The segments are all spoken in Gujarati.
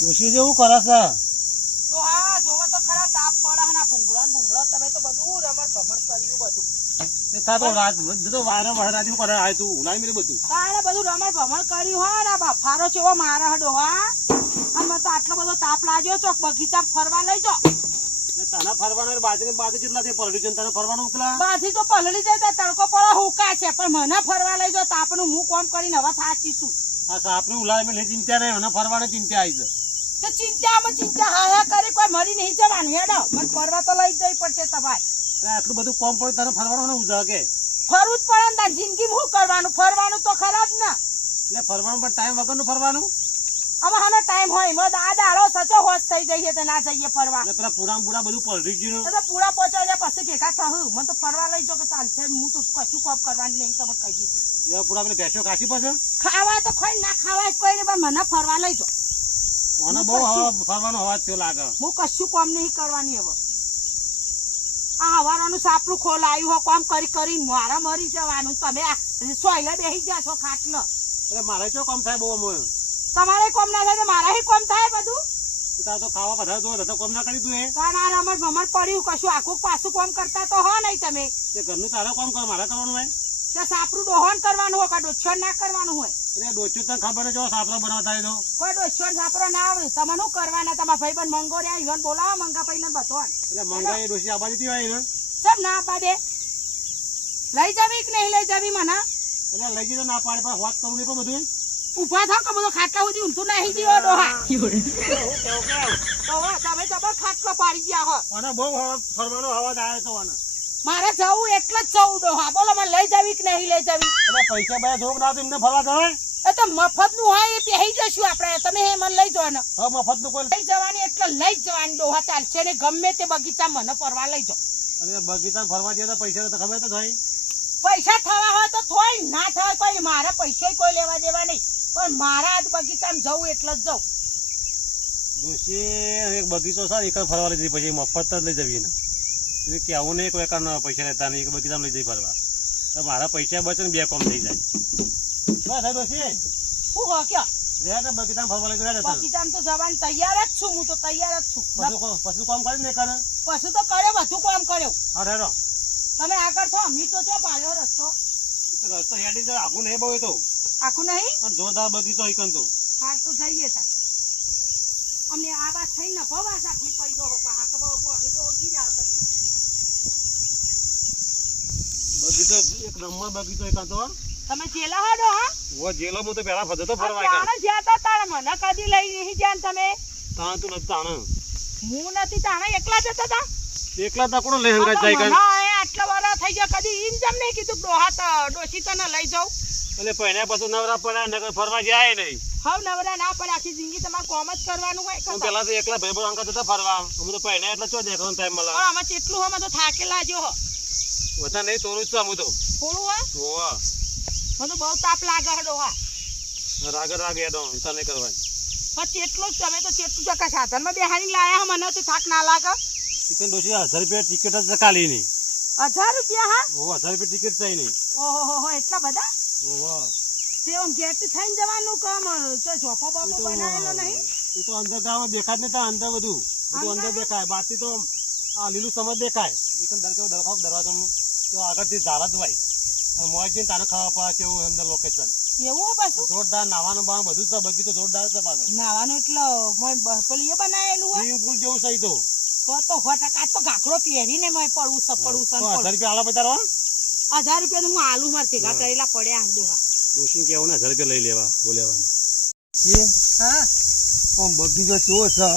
ડોશી જેવું કરે છે. તો હા જોવો તો ખરા તાપ પડે ના ભૂંગળો ને ભૂંગળો તમે તો બધું રમણ ભમણ કર્યું બધું. તારે બધું રમણ ભમણ કર્યું હોય ને બફારો ચેવો મારે હડો હા. અને તો આટલો બધો તાપ લાગ્યો ચોક બગીચા ફરવા લઈ જો. તને ફરવાનું બાજરી કેટલા થી પલડ્યું છે તને ફરવાનું ઉકલા બાથી તો પલળી જાય તો તડકો પડે હુકા છે પણ મને ફરવા લઈ જો તાપનું હું કોમ કરીને હવે થાચીશું. આ સાપને ઉલાડી મેં ચિંતા નહીં મને ફરવાની ચિંતા આવી છે. તો ચિંતામાં ચિંતા હા કરી કોઈ મરી નહીં જવાનું હેડો મને ફરવા તો લઈ જઈ પડશે તમારે. આટલું બધું કોમ પડે તને ફરવાનું ઉજા કે ફરવું જ પડે ને જિંદગી શું કરવાનું ફરવાનું તો ખરા જ ને. એટલે ફરવાનું પણ ટાઈમ વગરનું ફરવાનું. હવે હાનો ટાઈમ હોય મો દાડો સચો હોશ થઈ જઈએ તો ના જઈએ ફરવા. એટલે પેલા પૂરા પૂરા બધું પલટી ગયું એટલે પૂરા પહોંચવા જાય પછી ભેગા થયું મને તો ફરવા લઈ જો કે ચાલશે હું તો કશું કોમ કરવાની નહીં તમને કહી દીધું. એ પૂરા પેલી ભેંસો ખાસી પછી ખાવા તો ખાઈ ના ખાવા કોઈ ને પણ મને ફરવા લઈ જો. મને બહુ ફરવાનો અવાજ થયો લાગે. હું કશું કોમ નહીં કરવાની હવે. આ હવારનું સાપરું ખોલાયું હો કોમ કરી કરીને મારા મરી જવાનું તમે સોયલે બેસી જાશો ખાટલો. એટલે મારે શું કામ થાય બહુ તમારે કોમ ના થાય તો મારા કોમ થાય બધું. તારે તો ખાવા બધા તો કોમ ના કરી તું એ તારા રમણ ભમણ પડ્યું કશું આખું પાછું કોમ કરતા તો હો નહીં તમે. તે ઘરનું તારે કોમ કર મારે કરવાનું હોય. ત્યાં સાપરું ડોહન કરવાનું હોય કે ડોછણ ના કરવાનું હોય. એટલે ડોચું તને ખબર જો સાપરો બનાવતા તો કોઈ ડોછણ સાપરો ના આવે તમે શું કરવાના તમારા ભાઈ બંધ મંગો રહ્યા ઈવન બોલાવો મંગા ભાઈ ને બધો. એટલે મંગાઈ ડોશી આબાદી થી હોય ને સબ ના પાડે લઈ જવી કે નહીં લઈ જવી મને. એટલે લઈ જઈ તો ના પાડે પણ વાત કરું નહીં પણ બધું ઉભા થાવ કે બધો ખાટલા સુધી ઊંધું નહીં દીવો ડોહા. તમે જબર ખાટલો પાડી ગયા હો. મને બહુ ફરવાનો અવાજ આવે તો મારે જવું એટલે જ જવું ડોહા બોલો મને લઈ જવી કે નહીં લઈ જવી. એટલે પૈસા બધા જોગ ના એમને ફરવા જવાય. એ તો મફત નું હોય એ પહેરી જશું આપણે તમે હે મને લઈ જવાના. હવે મફત નું કોઈ લઈ જવાની એટલે લઈ જ જવાની ડોહા ચાલશે ને ગમે તે બગીચા મને ફરવા લઈ જાઓ. અને બગીચા ફરવા જઈએ તો પૈસા તો ખબર તો થાય. પૈસા થવા હોય તો થોય ના થાય કોઈ મારા પૈસા કોઈ લેવા દેવા નહીં પણ મારા આજ બગીચામાં જવું એટલે જ જાઉં. દોશી એક બગીચો છે એક ફરવા લઈ જઈ પછી મફત જ લઈ જવી ને એટલે કેવું નહીં કોઈ પૈસા લેતા નહીં એક બગીચામાં લઈ જઈ ફરવા તો મારા પૈસા બચે ને બે કોમ થઈ જાય. બસ દોશી શું હો કયો બગીચામાં ફરવા લઈ ગયા બગીચામાં તો જવાની તૈયાર જ છું હું તો તૈયાર જ છું. પછી કામ કરી નહીં કરે પછી તો કર્યો બધું કામ કર્યો. હા ઠેરો તમે આગળ થો અમી તો છો પાડ્યો રસ્તો રસ્તો હેડી જાય આખું નહીં બહુ તો આખું નહીં પણ જોરદાર બગીચો એકન તો હાર તો જઈએ તાર અમને આ વાત થઈ ને ભવા સાખી પડી દો હાક બહુ તો ઓછી જ આવતો બગીચો એક નંબર બગીચો એકન તો તમે જેલા હાડો હા ઓ જેલો હું તો પેલા ફરતો તો ફરવા તાણે જ્યાં તો તારે મને કદી લઈ નહીં જ્યાં તમે તાણ તું નથી તાણ હું નથી તાણે એકલા જતા હતા એકલા તા કોણ લઈ હંગા જાય કઈ આટલા વાર થઈ ગયા કદી ઈમ જમ નહીં કીધું ડોહા તો ડોશી તને લઈ જાઉં એટલે પહેલા પછી નવરા પડ્યા નકર ફરવા જાય નહીં. હવે નવરા ના પડે આખી જિંદગી તમારે કોમ જ કરવાનું હોય હું પેલા તો એકલા ભાઈ અંકા જતા ફરવા અમે તો પહેલા એટલે ચો દેખવાનો ટાઈમ મળે પણ આમાં કેટલું અમે તો થાકેલા જો હો વધારે નહીં તોરું જ હું તો થોડું હા હોવા મને તો બહુ તાપ લાગે હડો હા રાગ એડો તને નહીં કરવાની પછી એટલું જ તમે તો કેટલું ટકા સાધનમાં બેહાડી લાયા મને તો થાક ના લાગે. ચિકન ડોસી 1000 રૂપિયા ટિકિટ જ ખાલી નહીં. 1000 રૂપિયા હા ઓ 1000 રૂપિયા ટિકિટ થઈ નહીં. ઓહો એટલા બધા ઓહો તે આમ ગેટ થઈને જવાનું કામ છે ઝોપો બોપો બનાવેલો નહીં એ તો અંદર ગાવ દેખાય જ નહીં અંદર બધું અંદર દેખાય બાકી તો આ લીલું સમજ દેખાય એકદમ દરવાજો તો આગળથી ઝાડા જ હોય અને મોજ જઈને તાને ખાવા પડે કેવું અંદર લોકેશન એવું પાછું જોરદાર નાવાનું બાણ બધું છે બગીચો જોરદાર છે પાછો નાવાનું એટલે પેલું એ બનાવેલું હોય સ્વિમિંગ પૂલ જેવું સહી તો તો 100% તો ગાખડો પહેરીને મેં પડવું સપડવું 1000 રૂપિયા આલા બતાવો 1000 રૂપિયા હું આલુ માર ભેગા કરેલા પડ્યા ડોહા દોશી કેવું ને 1000 રૂપિયા લઈ લેવા બોલેવાનું હા બગીચો કેવો છે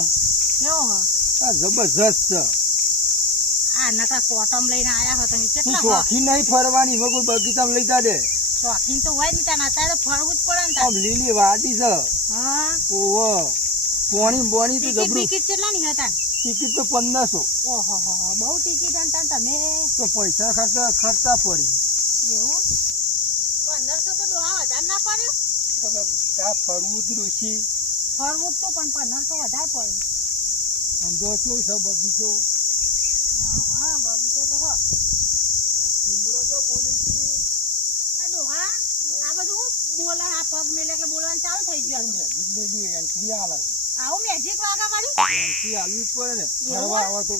કેવો હા જબરજસ્ત છે આ નકા કોટમ લઈને આયા હો તમે કેટલા શોખીન નહીં ફરવાની મગો બગીચામાં લઈ જા દે શોખીન તો હોય ને તાના અત્યારે ફરવું જ પડે ને આમ લીલી વાડી છે હા ઓહો પોણી બોણી તો જબરું ટિકિટ કેટલા ની હતા ટિકિટ તો 1500 ઓહો હો બહુ ટિકિટ હતા તમે તો પૈસા ખર્ચા પડી એવું 1500 તો ડોહા વધારે ના પડ્યો તમે ત્યાં ફરવું જ રોશી ફરવું તો પણ 1500 વધારે પડ્યું આમ જો કેવું છે બગીચો હા બગીચો તો હો કુમરો જો બોલી છે આ ડોહા આ બધું બોલે આ પગ મેલે એટલે બોલવાનું ચાલુ થઈ ગયું આ તો. મેજિક મેલી એન્ટ્રી આલે આવું મેજિક વાગા વાળી એન્ટ્રી આલવી જ પડે ને ફરવા આવો તો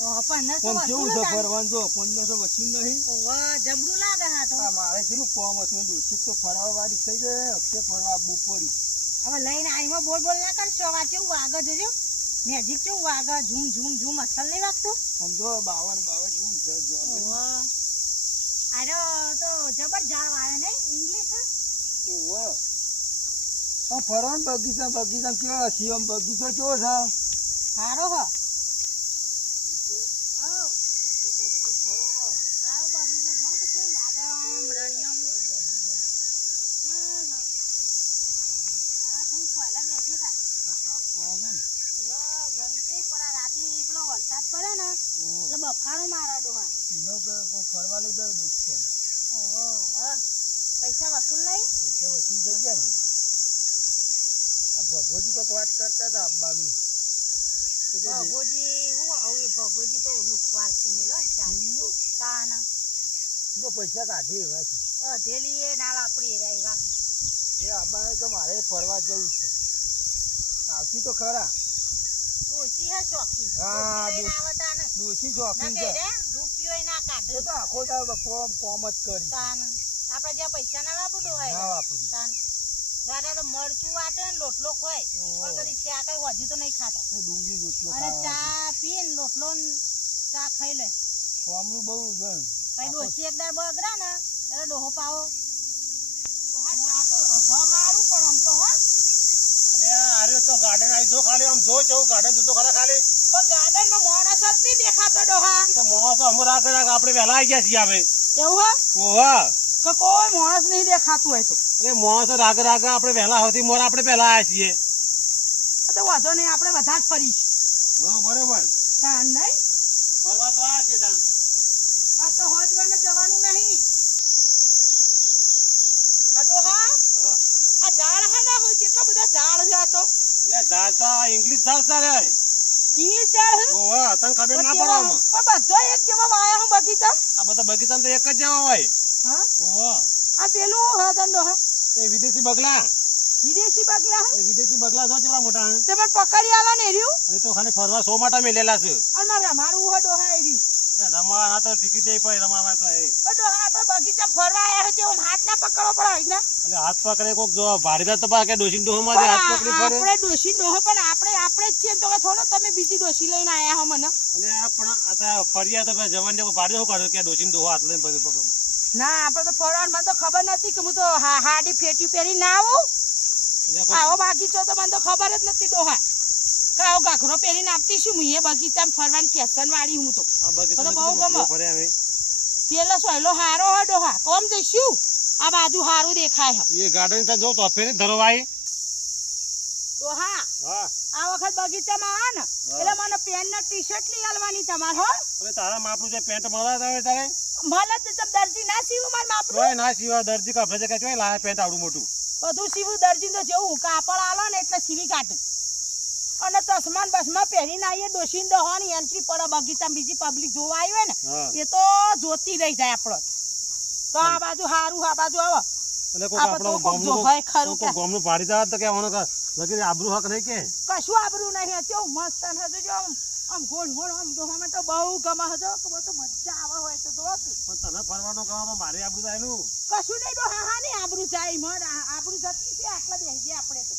ઓહો 1500 પણ કેવું છે વસૂલ ફરવાનું જો 1500 વસ્તુ નહીં ઓહો જબરું લાગે હા તો. આ મારે કેટલું કોમ હતું દૂષિત તો ફરવા વાળી થઈ જાય અક્ષય ફરવા આવવું પડી હવે લઈને આઈમાં બોલ બોલ ના કરશો વાત કેવું વાગે જોજો મેજિક કેવું વાગે ઝૂમ ઝૂમ ઝૂમ અસલ નહીં વાગતું. સમજો 52 જેવું છે જો ઓહો આરો તો જબર જાળ વાળે ને ઇંગ્લિશ ઓહો આ ફરવાનું બગીચા કેવો છે આમ બગીચો કેવો છે સારો હો બગીચો જો તો કેવું લાગે આમ રણિયમ થોડું પહેલા બેસીએ તા ગમતી પર રાતે પેલો વરસાદ પડે ને એટલે બફારો મારે ડોહા ફરવા લઈ ગયો દોસ્ત ઓહો પૈસા વસૂલ નહીં પૈસા વસૂલ થઈ ગયા ને આ ભગોજી કોઈક વાત કરતા હતા આંબાનું ભગોજી હું હવે ભગોજી તો લુખવાર થી મેલો ચાલ કાના તો પૈસા કાઢી એવા છે અધેલી એ ના વાપરી રહ્યા એ આંબાને તો મારે ફરવા જવું છે આવતી તો ખરા ડોસી હે શોખીન હા, ડોસી લઈને આવતા ને ડોશી ના શોખીન કે છે રે રૂપિયો ના કાઢે એ તો આખો દાડો કોમ જ કરી તાન આપણે જ્યાં પૈસા ના વાપરો ના હોય વાપરી તાન ગાડા તો મરચું વાટે ને લોટલો ખોય પણ કદી ચા કઈ વધ્યું તો નહીં ખાતા એ ડુંગળી રોટલો અને ચા પીને લોટલો ને ચા ખાઈ લે કોમનું બહુ જણ પછી ડોસી એક દાડ બગરા ને એટલે ડોહો પાવો ડોહા ચા તો હારું પણ આમ તો હા અને આર્યો તો ગાર્ડન આવી જો ખાલી આમ જો ચેવું ગાર્ડન જોતો ખરા ખાલી પણ ગાર્ડન માં માણસ જ નહીં દેખાતો ડોહા એ તો મોણસો અમુક આગળ આપણે વહેલા આવી ગયા છીએ હવે એવું હા ઓહા કે કોઈ માણસ નહીં દેખાતું હોય તો એટલે મોણસો રાગ આપણે વહેલા હોતી મોર આપણે પહેલા આવ્યા છીએ આ તો વાંધો નહીં આપણે વધારે ફરીશું હા બરોબર તાન નહીં ફરવા તો આવ્યા છીએ તાન આ તો હોજવાને જવાનું નહીં આ ડોહા હા. આ ઝાડ હે ના હોય કેટલા બધા ઝાડ છે આ તો એટલે ઝાડ તો ઇંગ્લિશ ઝાડ સારે ઇંગ્લિશ ઝાડ હે ઓહા તને ખબર ના પડે આમાં પણ બધા એક જેવા વાયા હું બગીચા આ બધા બગીચામાં તો એક જ જેવા હોય હા ઓહા આ પેલું હા તન ડોહા એ વિદેશી બગલા વિદેશી બગલા હે એ વિદેશી બગલા જો કેવડા મોટા હે તે પણ પકડી આલા ને રહ્યું એ તો ખાલી ફરવા 100 માટે મેલેલા છે અને મારે મારું હે ડોહા એ રહ્યું રમવા ના તો ટિકિટ દે પડે રમવા તો એ પણ ડોહા આપણે બગીચા ફરવા આયા હોય તો હાથ ના પકડવો પડે હોય ને એટલે હાથ પકડે કોક જો ભારીદાર તો પા કે ડોશી ડોહો માં હાથ પકડી ફરે આપણે ડોશી ડોહો પણ આપણે જ છીએ તો થોડો તમે બીજી ડોશી લઈને આયા હો મને અને આ પણ આ ફરિયા તો જવાન ને ભારી શું કાઢ્યો કે ડોશી ડોહો હાથ લઈને પકડ ના આપણે તો ફરવાનું મને તો ખબર નથી કે હું તો હાડી ફેટી પહેરી ના આવું આવો બગીચો તો મને તો ખબર જ નથી ડોહા કાવો ઘાઘરો પહેરીને આવતી છું હું એ બગીચામાં ફરવાની ફેશન વાળી હું તો આ મને બગીચા બહુ ગમે ફરે અમે પેલો સોયલો હારો હો ડોહા કોમ જઈશું આ બાજુ હારું દેખાય હે એ ગાર્ડન તો જો તો ફેરી ધરવાય ડોહા હા આ વખત બગીચામાં આ ને એટલે મને પેન્ટ ને ટી-શર્ટ લઈ આલવાની તમાર હો હવે તારા માપનું જે પેન્ટ મળવા આવે તારે મને તો તમ દરજી ના સીવું માર માપનું કોઈ ના સિવા દર્દી કપડે કે ચોય લાયા પેન્ટ આવડું મોટું બધું સીવું દરજી તો જેવું કાપડ આલો ને એટલે સીવી કાઢું અને ચશ્માન બસમાં પહેરીને આવીએ ડોશીને દોવાની એન્ટ્રી પડે બગીચામાં બીજી પબ્લિક જોવા આવી હોય ને હા એ તો જોતી રહી જાય આપણો તો આ બાજુ હારું આ બાજુ આવો એટલે કોક આપણે તો આપણો કોક જોવાય ખરું કે ગામનું પાડી જા તો કે ઓનો લગી આબરૂ હક નહીં કે કશું આબરું નહીં કેવું મસ્ત હશે જો આમ ગોળ ગોળ આમ ડોહામાં તો બહુ ગમે હજો કે બહુ તો મજા આવે હોય તો જો પણ તને ફરવાનો કહેવામાં મારે આબરૂ થાય નું કશું નહીં ડોહા હા નહીં આબરું જાય મર આબરું જતી છે આટલા બેસી ગયા આપણે તો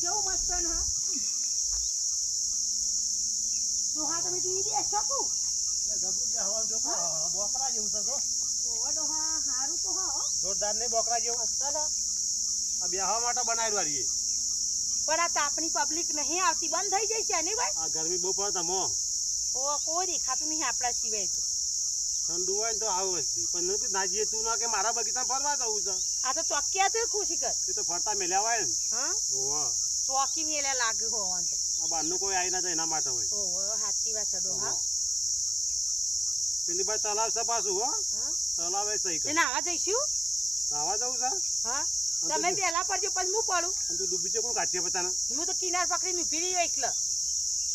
કેવું મસ્ત ને હા ડોહા તમે ટીવી દે શકું એટલે ગબુ કે હવા જો બોકરા જેવું છે જો ઓવા ડોહા હારું તો હા જોરદાર નહીં બોકરા જેવું ચલો આ બેહવા માટે બનાવ્યું વાળી પણ આ તાપની પબ્લિક નહીં આવતી બંધ થઈ જાય છે નહીં ભાઈ આ ગરમી બહુ પડે તમો ઓ કોઈ દેખાતું નહીં આપણા સિવાય તો ઠંડુ હોય ને તો આવું વસ્તી પણ નથી ના જઈએ તું ના કે મારા બગીચામાં ફરવા જવું છે આ તો ચોકિયા તો ખુશી કર એ તો ફરતા મેલ્યા હોય ને હા ઓવા ચોકી મેલે લાગે હોવાનું તો આ બહારનું કોઈ આવી ના જાય એના માટે હોય ઓહો સાચી વાત છે ડોહા પેલી બાજુ તલાવ છે પાછું હો હા તલાવ એ સહી કર તે નાવા જઈશું નાવા જવું છે હા તમે પહેલા પડજો પછી હું પડું અને તું ડૂબી છે કોણ કાઢીએ પતાને હું તો કિનાર પકડીને ઊભી રહી એકલો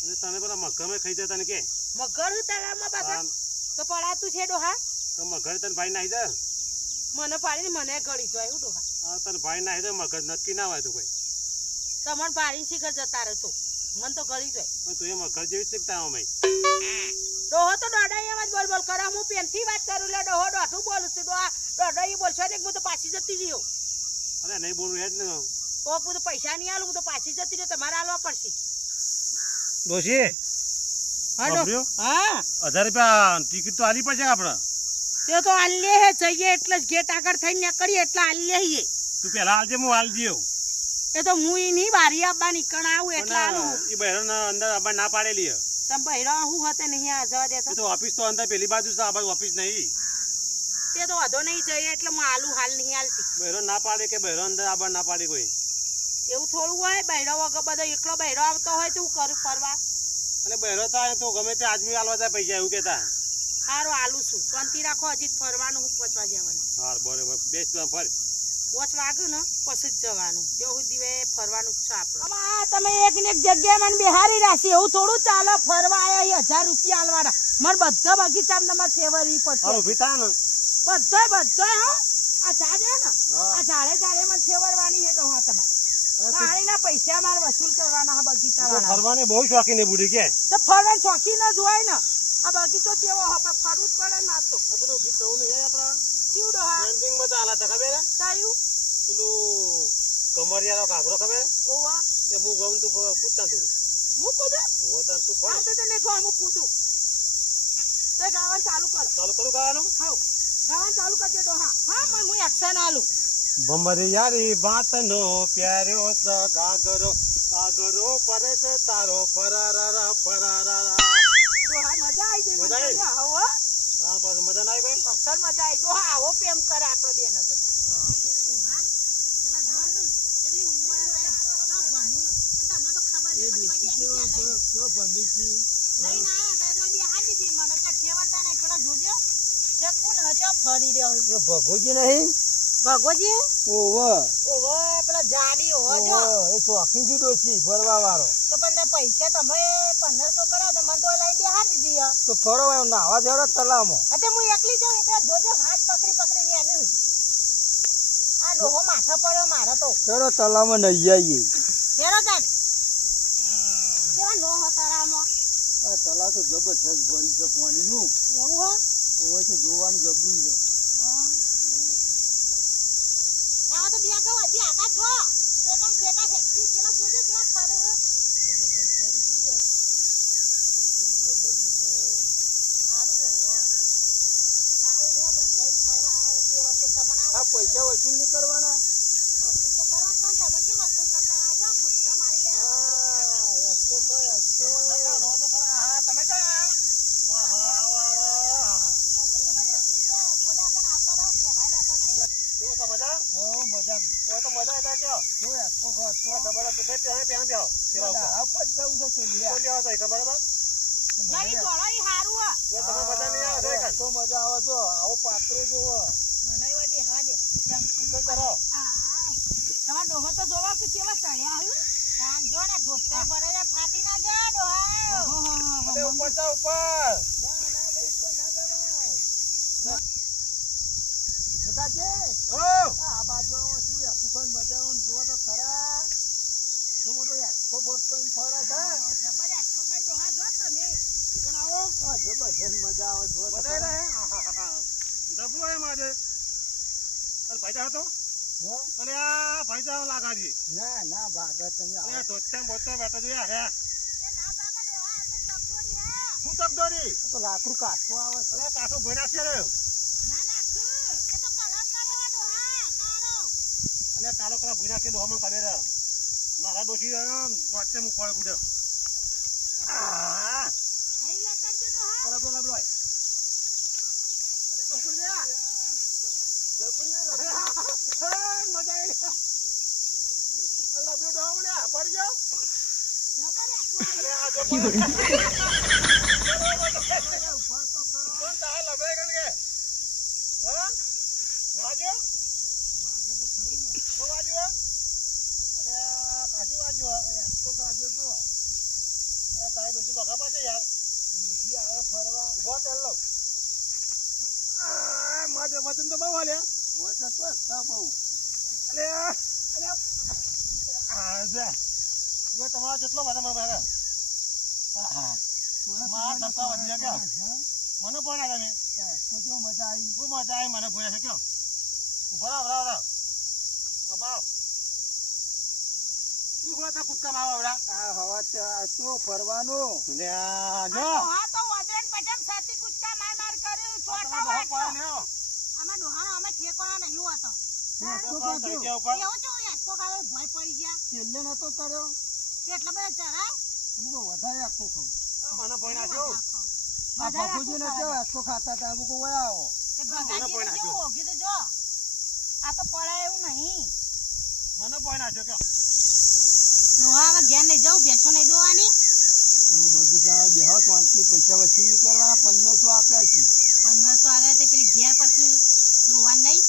અને તને પેલા મગમે ખાઈ જાય તને કે મગર તળાવમાં પાછા તો પડાતું છે ડોહા તો મગર તને ભાઈ નાઈ જાય મને પાડીને મને ગળી જાય ડોહા આ તને ભાઈ ના તો મગજ નક્કી ના હોય તો કોઈ તમને પાડી શીખર જતા રહે તો મન તો ગળી જાય પણ તું એ મગજ જેવી શીખતા અમે ડોહો તો દોડા એમ જ બોલ બોલ કરે હું પેનથી વાત કરું લે ડોહો દોઢું બોલું છું દોડો એ બોલશો ને હું તો પાછી જતી રહ્યો અરે નહીં બોલવું હેડ ને કોક હું તો પૈસા નહીં આલું હું તો પાછી જતી રહ્યો તમારે આલવા પડશે ડોશી હા હા 1000 રૂપિયા ટિકિટ તો આલી પડશે આપણે તે તો આલ્લે હે જઈએ એટલે જ ગેટ આગળ થઈને નીકળીએ એટલે આલ્લે હે તું પેલા આલજે હું આલ દઉં એ તો હું ઈ નહીં બારી આપવા નીકળ આવું એટલે આલું એ બહેરો અંદર આબા ના પાડેલી હે તમ બૈરો હું હતે નહીં આ જવા દેતો એ તો ઓફિસ તો અંદર પેલી બાજુ છે આ બાજુ ઓફિસ નહીં તે તો વધો નહીં જઈએ એટલે હું આલુ હાલ નહીં આલતી બહેરો ના પાડે કે બહેરો અંદર આબા ના પાડે કોઈ એવું થોડું હોય બૈરો વગર બધો એકલો બૈરો આવતો હોય તો હું કરું ફરવા અને બહેરો થાય તો ગમે તે આદમી આલવા જાય પૈસા એવું કહેતા સારું આલુ છું શાંતિ રાખો હજી ફરવાનું હું પહોંચવા જવાનું હા બરોબર બેસ તું ફર વોચ વાગ્યું ને પછી જ જવાનું ત્યાં સુધી ફરવાનું જ છે આપણે આ તમે એક ને એક જગ્યાએ મને બેહારી રાખી એવું થોડું ચાલે ફરવા આયા 1000 રૂપિયા આલવાના મને બધા બગીચામાં તમારે ફેવરવી પડશે ઉભી થા ને બધાય હો આ ઝાડ હે ને આ ઝાડે મને ફેવરવાની હે ડોહા તમારે પાણીના પૈસા મારે વસૂલ કરવાના હા બગીચા વાળા ફરવાની બહુ શોખીન બુડી કે તો ફરવાનું શોખીન જ હોય ને આ બગીચો કેવો હવે ફરવું જ પડે ના તો પેલું ગીત નવું નહીં આપણા કેવું ડોહા ટ્રેન્ડિંગ માં ચાલે છે ખબર હે તાયું પેલું કમરિયાનો કાકરો ખબર ઓવા એ હું ગમ તું કૂદતા તું હું કૂદું હોતા તું હા તો તને કહો હું કૂદું તો ગાવાનું ચાલુ કરો ચાલુ કરું ગાવાનું હા ગાવાનું ચાલુ કરજો ડોહા હા હું એક્શન આલું ભમરિયારી બાતનો પ્યાર્યો સ ગાગરો કાગરો પરે છે તારો ફરારા ફરારા ડોહા મજા આવી ગઈ મજા આવી? મને હો હા પાછું મજા ના આવી ભાઈ અસલ મજા આવી ડોહા આવો પ્રેમ કરે આપણો બેન હતો ભગોજી નહીં ભગોજી ઓવ પેલા જાડી હોજો એ શોખીન ડોસી ફરવા વાળો તો પણ પૈસા તમે 1500 કરાવો તો મને તો લઈને બેહાર દીધી હે તો ફરો નાવા દેવડો તલાવમાં અતે હું એકલી જાઉં એટલે જોજો હાથ પકડી આનું આ ડોહો માથા પડ્યો મારો તો ચલો તલાવમાં નહીં આવીએ ફેરો તાર કેવા નો હતારામાં આ તલાવ તો જબરજસ્ત ભરી છે પાણીનું એવું હો ઓય તો જોવાનું જબરું છે હા તો બે ગો હજી આકા છો કેતા હેક્સી પેલા જોજો કેવા ફરે હે આ પૈસા વસૂલ નહીં કરવાના મજા આવે તો આવો પાત્રો જોવો તમાર ડોહો તો જોવા કે કેવા ચડ્યા આવ્યું જો ને ધોતા ભરેલા ફાટી ના ગયા ડોહા ઉપર જા ઉપર આ બાજુ શું ફૂકન બચાવવાનું જોવા તો ખરા તો મોટો ફરા છે જબરજસ્ત મજા આવે જબરો એમ આજે ભાઈ હતો અને આ ભાઈ તો લાગાડી ના ના ભાગત તમે ધોતા બોતા બેઠા જોયા હે શું તકદોરી તો લાકડું કાઠું આવે છે અરે કાઠું ભોય નાખશે રે અને કાળો કલા ભૂઈ નાખી દો હમણાં ખબર મારા ડોશી વચ્ચે હું પડે બુડે અલે આ જે જો તમારો કેટલો બધા મને ભાઈ મારા ધક્કા વધી ગયા મને પણ આવ્યા તમે કોઈ મજા આવી બહુ મજા આવી મને ભૂયા છે કયો બરાબર અબાવ ઈ ગોળા કુદકા માવા આવડા આ હવા તો ફરવાનું લે આ જો હા તો ઓદરન પટમ સાથી કુચકા માર કર્યું છોટા તમારો વાટો પાય લ્યો આમાં ડોહાનો અમે ઠેકોણા નહીં હોતો થઈ ગયા ઉપર એવું છો આખો કાલે ભય પડી ગયા છેલ્લે નતો કર્યો કેટલા બધા ચરાય અમુક વધારે આખો ખાઉં મને ભોય નાખ્યો આ બાપુજી ને કેવો આખો ખાતા હતા અમુક વયા આવો તે ભગાજી ને કેવું હોગી તો જો આ તો પડાય એવું નહીં મને ભોય નાખ્યો કયો ડોહા હવે ઘેર નહીં જાઉં ભેંસો નહીં દોવાની બગીચા બેહો શાંતિ પૈસા વસૂલ નહીં કરવાના 1500 આપ્યા છે 1500 આવે તે પેલી ઘેર પછી દોવાન નહીં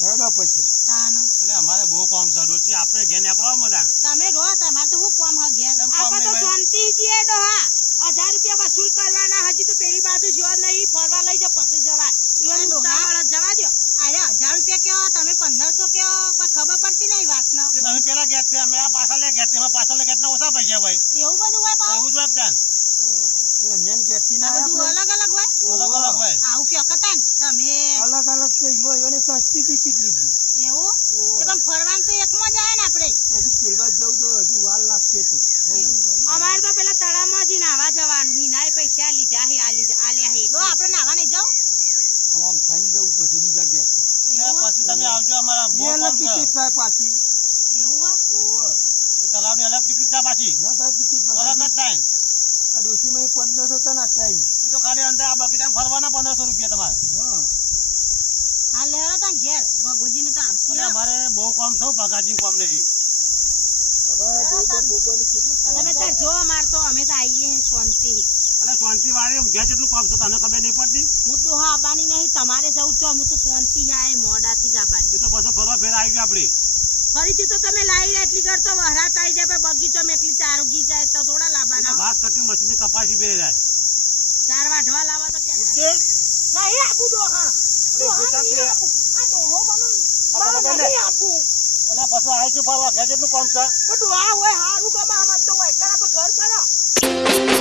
હેડો પછી તાનું એટલે અમારે બહુ કામ છે ડોચી આપણે ઘેર નીકળવા મજા તમે રો તમારે તો હું કોમ હ ઘેર કેમ કોમ આપણે તો નહીં શાંતિ જીએ ડોહા 1000 રૂપિયા વસૂલ કરવાના હજી તો પેલી બાજુ જો નહીં ફરવા લઈ જાવ પછી જવાય ઈવન ઉતાવળ જવા દો અરે 1000 રૂપિયા કેવો તમે 1500 કેવો કોઈ ખબર પડતી નહીં વાતનો તમે પેલા ગેટ છે અમે આ પાછળ ગેટ છે એમાં પાછળ ગેટ ના ઓછા પૈસા ભાઈ એવું બધું હોય પાછું એવું જ વાત જાન પેલા મેન ગેટથી આ ના બધું અલગ અલગ હોય અલગ અલગ હોય આવું કયો કતાન તમે અલગ અલગ તો એને સસ્તી ટિકિટ લીધી એવું તો પણ ફરવાનું તો એકમાં જ આવે ને આપણે હજુ પેલવા જ જવું તો હજુ વાર લાગશે તો અમારે તો પેલા તળાવમાં જ નાવા જવાનું હિનાએ પૈસા લીધા હે આલ્યા હે તો આપણે નાવા નહીં જાવ આમ થઈને જવું પછી બીજા ગેટ પછી તમે આવજો અમારા બહુ એ કામ અલગ છે ટિકિટ થાય પાછી એવું હોય ઓહો તલાવની અલગ ટિકિટ છે પાછી ના થાય ટિકિટ અલગ જ થાય આ ડોશીમાં 1500 તો નાખ્યા એ તો ખાલી અંદર આ બગીચામાં ફરવાના 1500 રૂપિયા તમારે હા હા લેરો તા ઘેર ભગોજીને તો એટલે આવશે અમારે બહુ કામ છે બગાજી કામ નથી હવે ગોબરનું કેટલું તમે તાર જો અમાર તો અમે તો આવીએ શાંતિ એટલે શાંતિ વાળી ઘેર જેટલું કામ છે તને ખબર નહીં પડતી હું તો હા આવવાની નહીં તમારે જવું છો હું તો શાંતિ આય મોડાથી જ આવવાની એ તો પછી ફરવા ફેર આવી ગયો આપણે ફરીથી તો તમે લાઈ એટલી કરતો વહરાત આવી જાય પણ બગીચો મેં એટલી ચાર ઉગી જાય તો થોડા એ તો લાવવાના ઘાસ કટિંગ મશીનની કપાસી બે જાય ચાર વાઢવા લાવવા તો કે ઉદ્દે નહીં આપું ડોહા ડોહા નહીં આપું આ ડોહો મને નહીં આપું એટલે પછી આવી છું ફરવા ઘેર જેટલું કામ છે પણ ડોહા હોય હારું કમા મને તો હોય કરા પર ઘર કરો